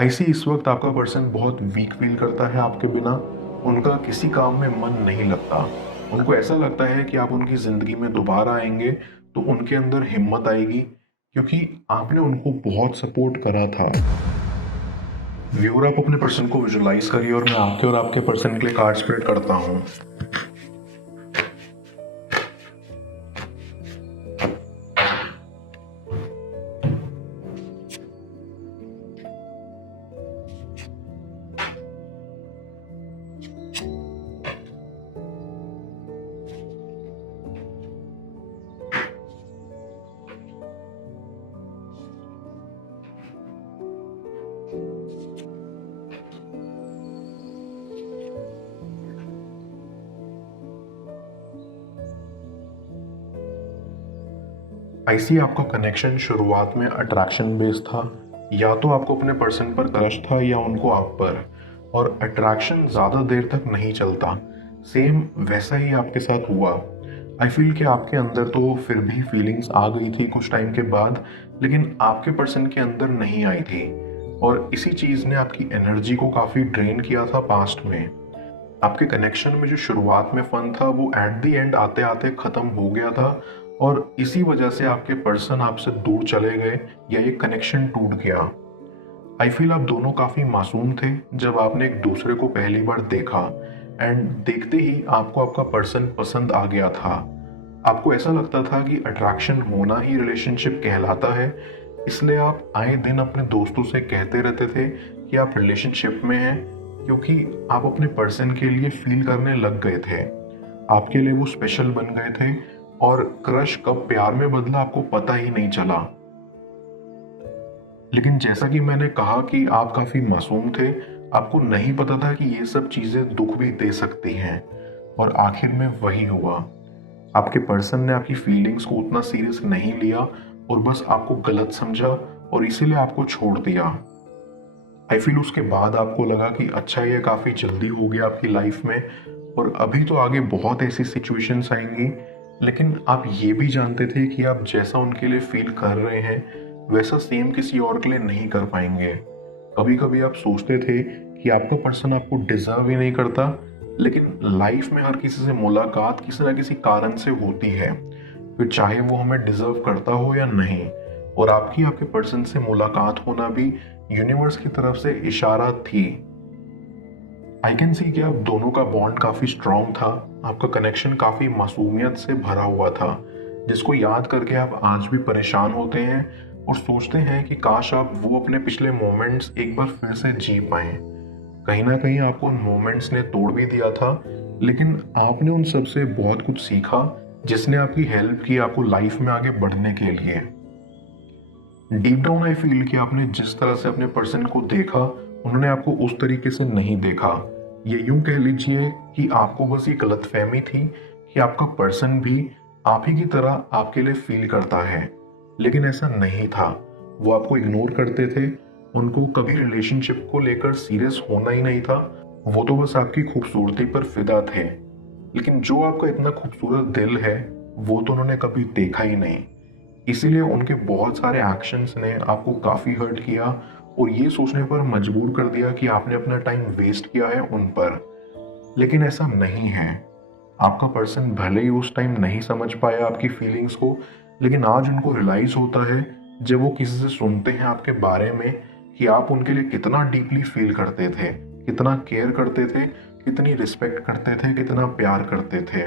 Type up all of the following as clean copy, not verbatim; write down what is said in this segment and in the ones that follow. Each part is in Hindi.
ऐसे इस वक्त आपका पर्सन बहुत वीक फील करता है आपके बिना। उनका किसी काम में मन नहीं लगता। उनको ऐसा लगता है कि आप उनकी ज़िंदगी में दोबारा आएंगे तो उनके अंदर हिम्मत आएगी, क्योंकि आपने उनको बहुत सपोर्ट करा था। व्यूअर, आप अपने पर्सन को विजुलाइज करिए और मैं आपके और आपके पर्सन के लिए कार्ड स्प्रेड करता हूँ। ऐसी आपका कनेक्शन शुरुआत में अट्रैक्शन बेस्ड था। या तो आपको अपने पर्सन पर क्रश था या उनको आप पर। और अट्रैक्शन ज़्यादा देर तक नहीं चलता। सेम वैसा ही आपके साथ हुआ। आई फील कि आपके अंदर तो फिर भी फीलिंग्स आ गई थी कुछ टाइम के बाद, लेकिन आपके पर्सन के अंदर नहीं आई थी। और इसी चीज़ ने आपकी एनर्जी को काफ़ी ड्रेन किया था पास्ट में। आपके कनेक्शन में जो शुरुआत में फन था वो एट द एंड आते आते ख़त्म हो गया था। और इसी वजह से आपके पर्सन आपसे दूर चले गए या ये कनेक्शन टूट गया। आई फील आप दोनों काफ़ी मासूम थे जब आपने एक दूसरे को पहली बार देखा, एंड देखते ही आपको आपका पर्सन पसंद आ गया था। आपको ऐसा लगता था कि अट्रैक्शन होना ही रिलेशनशिप कहलाता है, इसलिए आप आए दिन अपने दोस्तों से कहते रहते थे कि आप रिलेशनशिप में हैं, क्योंकि आप अपने पर्सन के लिए फील करने लग गए थे। आपके लिए वो स्पेशल बन गए थे और क्रश कब प्यार में बदला आपको पता ही नहीं चला। लेकिन जैसा कि मैंने कहा कि आप काफी मासूम थे, आपको नहीं पता था कि ये सब चीजें दुख भी दे सकती हैं। और आखिर में वही हुआ। आपके पर्सन ने आपकी फीलिंग्स को उतना सीरियस नहीं लिया और बस आपको गलत समझा और इसीलिए आपको छोड़ दिया। आई फील उसके बाद आपको लगा कि अच्छा, ये काफी जल्दी हो गया आपकी लाइफ में और अभी तो आगे बहुत ऐसी सिचुएशंस आएंगी। लेकिन आप ये भी जानते थे कि आप जैसा उनके लिए फील कर रहे हैं वैसा सेम किसी और के लिए नहीं कर पाएंगे। कभी कभी आप सोचते थे कि आपका पर्सन आपको डिजर्व ही नहीं करता, लेकिन लाइफ में हर किसी से मुलाकात किसी ना किसी कारण से होती है, फिर चाहे वो हमें डिजर्व करता हो या नहीं। और आपकी आपके पर्सन से मुलाकात होना भी यूनिवर्स की तरफ से इशारा थी। आई कैन सी कि आप दोनों का बॉन्ड काफी स्ट्रांग था। आपका कनेक्शन काफी मासूमियत से भरा हुआ था, जिसको याद करके आप आज भी परेशान होते हैं और सोचते हैं कि काश आप वो अपने पिछले मोमेंट्स एक बार फिर से जी पाएं। कहीं ना कहीं आपको उन मोमेंट्स ने तोड़ भी दिया था, लेकिन आपने उन सब से बहुत कुछ सीखा, जिसने आपकी हेल्प की आपको लाइफ में आगे बढ़ने के लिए। डीप डाउन आई फील कि आपने जिस तरह से अपने पर्सन को देखा, उन्होंने आपको उस तरीके से नहीं देखा। ये यूं कह लीजिए कि आपको बस ये गलतफहमी थी कि आपका पर्सन भी आप ही की तरह आपके लिए फील करता है, लेकिन ऐसा नहीं था। वो आपको इग्नोर करते थे। उनको कभी रिलेशनशिप को लेकर सीरियस होना ही नहीं था। वो तो बस आपकी खूबसूरती पर फिदा थे। लेकिन जो आपका इतना खूबसूरत दिल है वो तो उन्होंने कभी देखा ही नहीं। इसीलिए उनके बहुत सारे एक्शंस ने आपको काफ़ी हर्ट किया और ये सोचने पर मजबूर कर दिया कि आपने अपना टाइम वेस्ट किया है उन पर। लेकिन ऐसा नहीं है। आपका पर्सन भले ही उस टाइम नहीं समझ पाया आपकी फीलिंग्स को, लेकिन आज उनको रियलाइज होता है जब वो किसी से सुनते हैं आपके बारे में कि आप उनके लिए कितना डीपली फील करते थे, कितना केयर करते थे, कितनी रिस्पेक्ट करते थे, कितना प्यार करते थे।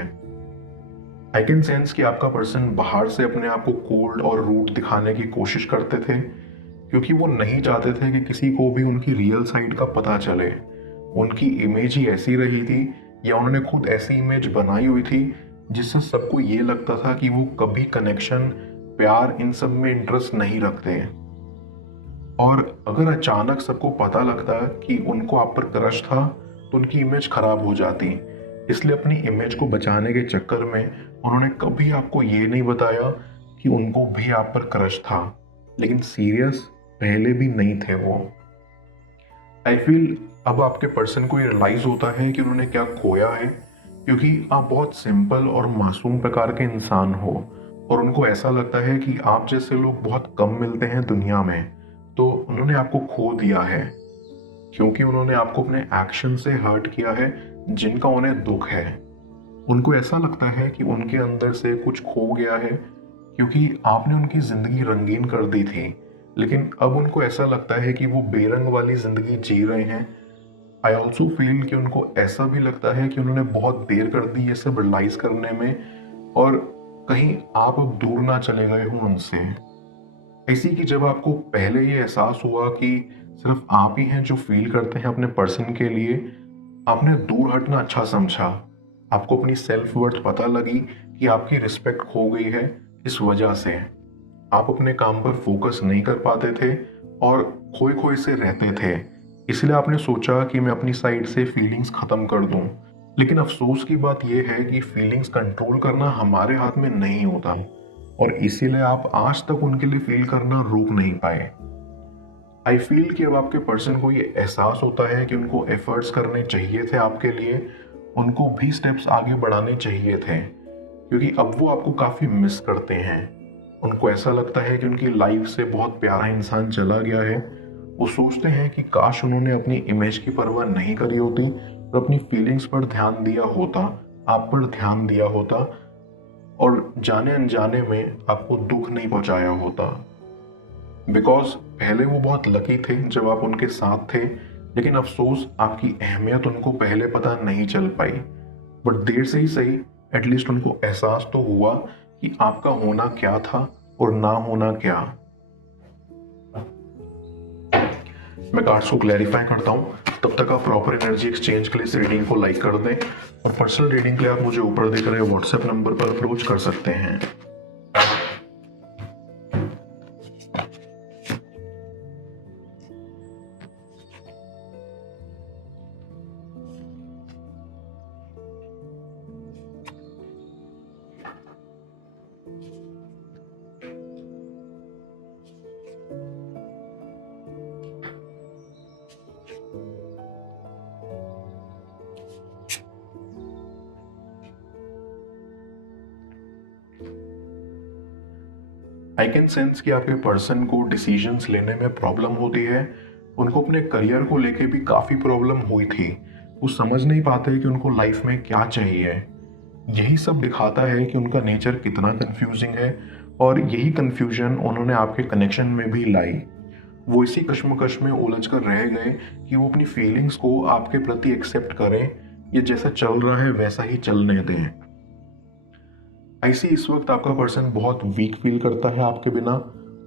आई कैन सेंस कि आपका पर्सन बाहर से अपने आप को कोल्ड और रूड दिखाने की कोशिश करते थे, क्योंकि वो नहीं चाहते थे कि किसी को भी उनकी रियल साइड का पता चले। उनकी इमेज ही ऐसी रही थी, या उन्होंने खुद ऐसी इमेज बनाई हुई थी जिससे सबको ये लगता था कि वो कभी कनेक्शन, प्यार, इन सब में इंटरेस्ट नहीं रखते। और अगर अचानक सबको पता लगता कि उनको आप पर क्रश था तो उनकी इमेज खराब हो जाती। इसलिए अपनी इमेज को बचाने के चक्कर में उन्होंने कभी आपको ये नहीं बताया कि उनको भी आप पर क्रश था, लेकिन सीरियस पहले भी नहीं थे वो। आई फील अब आपके पर्सन को ये रियलाइज होता है कि उन्होंने क्या खोया है, क्योंकि आप बहुत सिंपल और मासूम प्रकार के इंसान हो और उनको ऐसा लगता है कि आप जैसे लोग बहुत कम मिलते हैं दुनिया में, तो उन्होंने आपको खो दिया है। क्योंकि उन्होंने आपको अपने एक्शन से हर्ट किया है, जिनका उन्हें दुख है। उनको ऐसा लगता है कि उनके अंदर से कुछ खो गया है, क्योंकि आपने उनकी ज़िंदगी रंगीन कर दी थी, लेकिन अब उनको ऐसा लगता है कि वो बेरंग वाली ज़िंदगी जी रहे हैं। आई ऑल्सो फील कि उनको ऐसा भी लगता है कि उन्होंने बहुत देर कर दी ये सब रियलाइज़ करने में, और कहीं आप अब दूर ना चले गए हो उनसे। ऐसी कि जब आपको पहले ये एहसास हुआ कि सिर्फ आप ही हैं जो फील करते हैं अपने पर्सन के लिए, आपने दूर हटना अच्छा समझा। आपको अपनी सेल्फ वर्थ पता लगी कि आपकी रिस्पेक्ट खो गई है इस वजह से। आप अपने काम पर फोकस नहीं कर पाते थे और खोए खोए से रहते थे। इसलिए आपने सोचा कि मैं अपनी साइड से फीलिंग्स ख़त्म कर दूं। लेकिन अफसोस की बात यह है कि फीलिंग्स कंट्रोल करना हमारे हाथ में नहीं होता, और इसीलिए आप आज तक उनके लिए फील करना रोक नहीं पाए। आई फील कि अब आपके पर्सन को ये एहसास होता है कि उनको एफर्ट्स करने चाहिए थे आपके लिए, उनको भी स्टेप्स आगे बढ़ाने चाहिए थे, क्योंकि अब वो आपको काफ़ी मिस करते हैं। उनको ऐसा लगता है कि उनकी लाइफ से बहुत प्यारा इंसान चला गया है। वो सोचते हैं कि काश उन्होंने अपनी इमेज की परवाह नहीं करी होती और अपनी फीलिंग्स पर ध्यान दिया होता, आप पर ध्यान दिया होता, और जाने अनजाने में आपको दुख नहीं पहुंचाया होता। बिकॉज पहले वो बहुत लकी थे जब आप उनके साथ थे, लेकिन अफसोस आपकी अहमियत उनको पहले पता नहीं चल पाई। बट देर से ही सही, एटलीस्ट उनको एहसास तो हुआ कि आपका होना क्या था और ना होना क्या। मैं कार्ड्स को क्लैरिफाई करता हूँ, तब तक आप प्रॉपर एनर्जी एक्सचेंज के लिए इस रीडिंग को लाइक कर दें, और पर्सनल रीडिंग के लिए आप मुझे ऊपर दिख रहे व्हाट्सएप नंबर पर अप्रोच कर सकते हैं। आई कैन सेंस कि आपके पर्सन को डिसीजंस लेने में प्रॉब्लम होती है। उनको अपने करियर को लेके भी काफ़ी प्रॉब्लम हुई थी। वो समझ नहीं पाते कि उनको लाइफ में क्या चाहिए। यही सब दिखाता है कि उनका नेचर कितना कंफ्यूजिंग है, और यही कंफ्यूजन उन्होंने आपके कनेक्शन में भी लाई। वो इसी कश्मकश में उलझ कर रह गए कि वो अपनी फीलिंग्स को आपके प्रति एक्सेप्ट करें, ये जैसा चल रहा है वैसा ही चलने दें। ऐसे इस वक्त आपका पर्सन बहुत वीक फील करता है आपके बिना।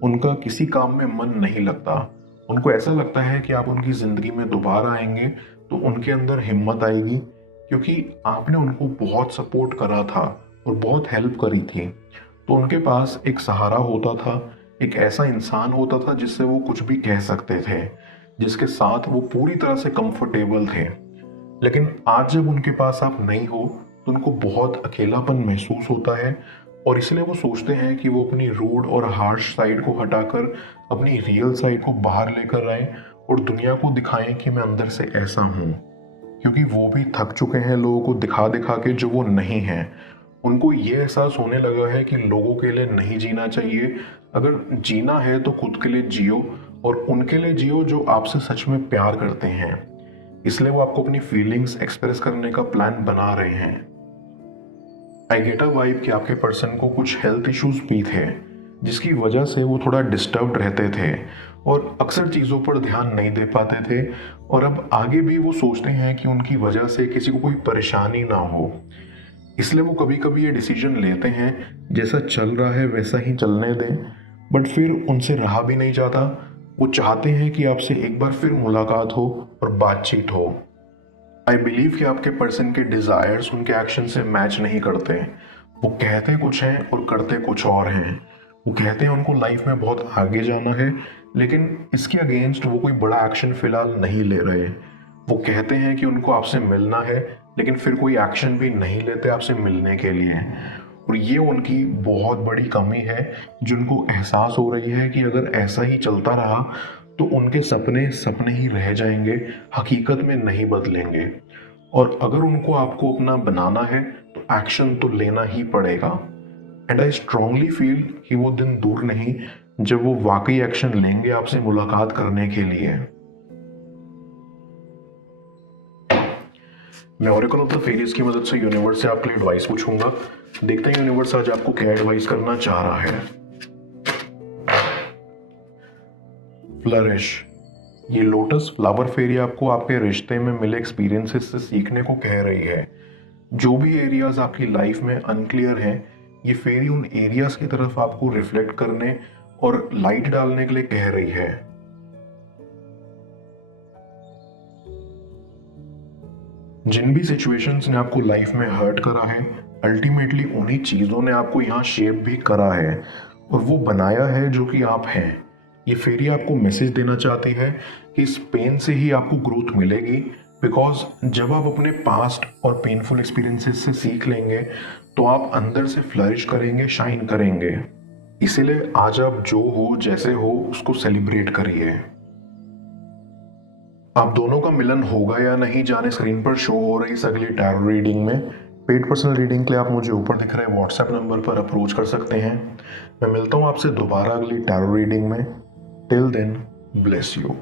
उनका किसी काम में मन नहीं लगता। उनको ऐसा लगता है कि आप उनकी ज़िंदगी में दोबारा आएंगे तो उनके अंदर हिम्मत आएगी, क्योंकि आपने उनको बहुत सपोर्ट करा था और बहुत हेल्प करी थी। तो उनके पास एक सहारा होता था, एक ऐसा इंसान होता था जिससे वो कुछ भी कह सकते थे, जिसके साथ वो पूरी तरह से कंफर्टेबल थे। लेकिन आज जब उनके पास आप नहीं हो तो उनको बहुत अकेलापन महसूस होता है, और इसलिए वो सोचते हैं कि वो अपनी रूड और हार्श साइड को हटाकर अपनी रियल साइड को बाहर लेकर आए और दुनिया को दिखाएं कि मैं अंदर से ऐसा हूँ, क्योंकि वो भी थक चुके हैं लोगों को दिखा दिखा के जो वो नहीं हैं। उनको ये एहसास होने लगा है कि लोगों के लिए नहीं जीना चाहिए। अगर जीना है तो खुद के लिए जियो, और उनके लिए जियो जो आपसे सच में प्यार करते हैं। इसलिए वो आपको अपनी फीलिंग्स एक्सप्रेस करने का प्लान बना रहे हैं। आई गेट अ वाइब कि आपके पर्सन को कुछ हेल्थ इश्यूज भी थे, जिसकी वजह से वो थोड़ा डिस्टर्ब्ड रहते थे और अक्सर चीज़ों पर ध्यान नहीं दे पाते थे, और अब आगे भी वो सोचते हैं कि उनकी वजह से किसी को कोई परेशानी ना हो। इसलिए वो कभी कभी ये डिसीजन लेते हैं जैसा चल रहा है वैसा ही चलने दें, बट फिर उनसे रहा भी नहीं जाता। वो चाहते हैं कि आपसे एक बार फिर मुलाकात हो और बातचीत हो। आई बिलीव कि आपके पर्सन के डिज़ायर्स उनके एक्शन से मैच नहीं करते। वो कहते कुछ हैं और करते कुछ और हैं। वो कहते हैं उनको लाइफ में बहुत आगे जाना है, लेकिन इसके अगेंस्ट वो कोई बड़ा एक्शन फिलहाल नहीं ले रहे। वो कहते हैं कि उनको आपसे मिलना है, लेकिन फिर कोई एक्शन भी नहीं लेते आपसे मिलने के लिए। और ये उनकी बहुत बड़ी कमी है, जिनको एहसास हो रही है कि अगर ऐसा ही चलता रहा तो उनके सपने सपने ही रह जाएंगे, हकीकत में नहीं बदलेंगे। और अगर उनको आपको अपना बनाना है तो एक्शन तो लेना ही पड़ेगा। एंड आई स्ट्रांगली फील कि वो दिन दूर नहीं जब वो वाकई एक्शन लेंगे आपसे मुलाकात करने के लिए। मैं ओरेकल ऑफ द फेरीज की मदद से यूनिवर्स से आपके लिए एडवाइस पूछूंगा। देखते हैं यूनिवर्स आज आपको क्या एडवाइस करना चाह रहा है। फ्लरिश, ये लोटस फ्लावर फेरी आपको आपके रिश्ते में मिले एक्सपीरियंसेस से सीखने को कह रही है। जो भी एरियाज आपकी लाइफ में अनक्लियर हैं, ये फेरी उन एरियाज की तरफ आपको रिफ्लेक्ट करने और लाइट डालने के लिए कह रही है। जिन भी सिचुएशंस ने आपको लाइफ में हर्ट करा है, अल्टीमेटली उन्हीं चीज़ों ने आपको यहाँ शेप भी करा है और वो बनाया है जो कि आप हैं। ये फेरी आपको मैसेज देना चाहती है कि इस पेन से ही आपको ग्रोथ मिलेगी, बिकॉज जब आप अपने पास्ट और पेनफुल एक्सपीरियंसेस से सीख लेंगे तो आप अंदर से फ्लरिश करेंगे, शाइन करेंगे। इसीलिए आज आप जो हो, जैसे हो, उसको सेलिब्रेट करिए। आप दोनों का मिलन होगा या नहीं जाने स्क्रीन पर शो हो रही इस अगली टैरो रीडिंग में। पेड पर्सनल रीडिंग के लिए आप मुझे ऊपर दिख रहे व्हाट्सएप नंबर पर अप्रोच कर सकते हैं। मैं मिलता हूँ आपसे दोबारा अगली टैरो रीडिंग में। Till then, bless you.